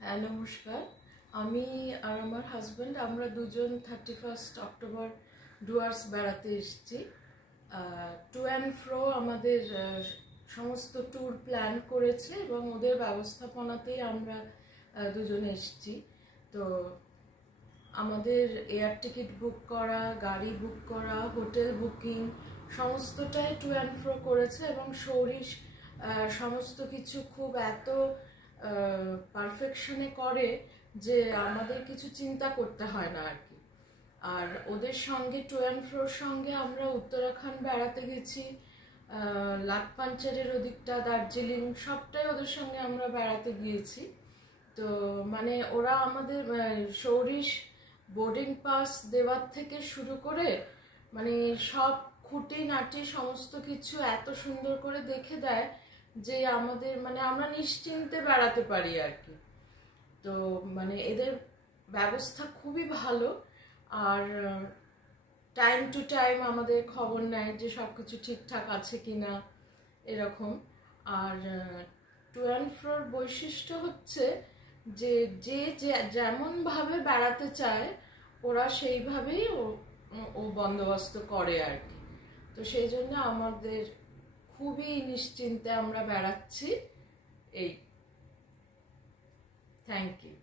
হ্যাঁ, নমস্কার। আমি আর আমার হাজব্যান্ড আমরা দুজন 31 অক্টোবর ডুয়ার্স বেড়াতে এসেছি। টু অ্যান্ড ফ্রো আমাদের সমস্ত ট্যুর প্ল্যান করেছে এবং ওদের ব্যবস্থাপনাতেই আমরা দুজনে এসেছি। তো আমাদের এয়ার টিকিট বুক করা, গাড়ি বুক করা, হোটেল বুকিং সমস্তটাই টু অ্যান্ড ফ্রো করেছে এবং সৌরিশ সমস্ত কিছু খুব এত পারফেকশনে করে যে আমাদের কিছু চিন্তা করতে হয় না আর কি। আর ওদের সঙ্গে টু অ্যান্ড ফ্রোর সঙ্গে আমরা উত্তরাখণ্ড বেড়াতে গেছি, লাটপাঞ্চারের ওদিকটা, দার্জিলিং সবটাই ওদের সঙ্গে আমরা বেড়াতে গিয়েছি। তো মানে ওরা আমাদের সৌরিশ বোর্ডিং পাস দেওয়ার থেকে শুরু করে মানে সব খুঁটিনাটি সমস্ত কিছু এত সুন্দর করে দেখে দেয় যে আমাদের মানে আমরা নিশ্চিন্তে বেড়াতে পারি আর কি। তো মানে এদের ব্যবস্থা খুবই ভালো। আর টাইম টু টাইম আমাদের খবর নেয় যে সব কিছু ঠিকঠাক আছে কিনা এরকম। আর টু অ্যান্ড ফ্রোর বৈশিষ্ট্য হচ্ছে যে যে যেমনভাবে বেড়াতে চায় ওরা সেইভাবেই ও বন্দোবস্ত করে আর কি। তো সেই জন্য আমাদের খুবই নিশ্চিন্তে আমরা বেড়াচ্ছি। এই থ্যাংক ইউ।